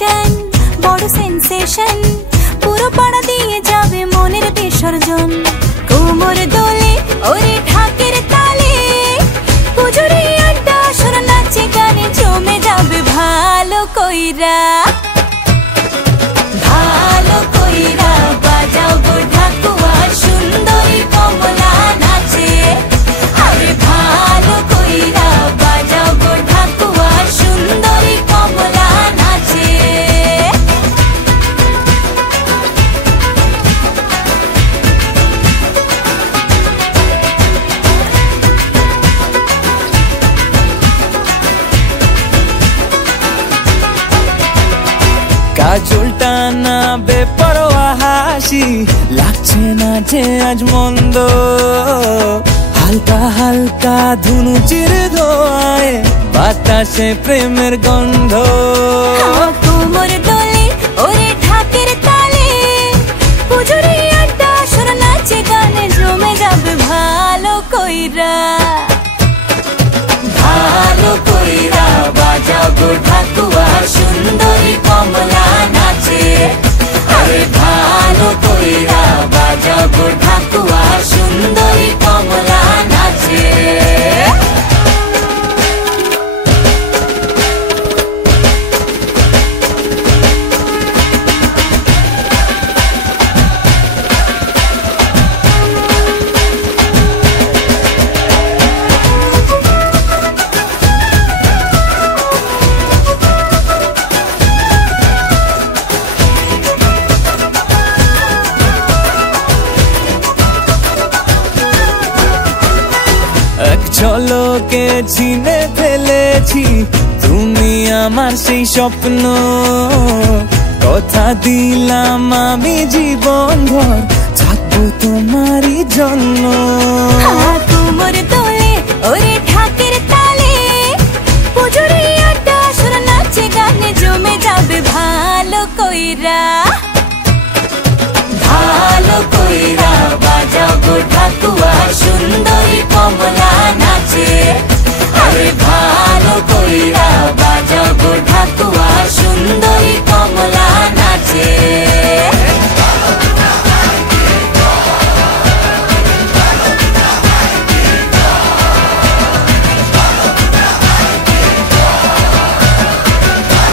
tension বড় sensation পুরো পাড়া দিয়ে যাবে মনের বিসর্জন কোমর দোলে ওরে ঢাকের তালে পুজোরে আড্ডা সুর নাচে গানে জমে যাবে ভালো কইরা বাজাও গো ঢাকুয়া সুন্দরী কমলা নাচে আরে ভালো কইরা বাজাও গো ঢাকুয়া সুন্দরী কমলা নাচে কাজলটা না বেপরোয়া হাসি লাগছে না যে আজ মন্দ হালকা হালকা ধুনুচির ধোঁয়ায় বাতাসে প্রেমের গন্ধ কোমর দোলে ওরে ঢাকের তালে পুজোরে আড্ডা সুর নাচে গানে জমে যাবে ভালো কইরা বাজাও গো ঢাকুয়া সুন্দরী কমলা নাচে আরে ভালো কইরা বাজাও গো ঢাকুয়া সুন্দরী কমলা নাচে ঝলকে চিনে ফেলেছি তুমি আমার সেই স্বপ্ন কথা দিলাম আমি জীবন ভর থাকবো তোমারই জন্য কোমর দোলে ওরে ঢাকের তালে পুজোরে আড্ডা সুর নাচে গানে জমে যাবে ভালো কইরা বাজাও গো ঢাকুয়া সুন্দরী কমলা নাচে আরে ভালো কইরা বাজাও গো ঢাকুয়া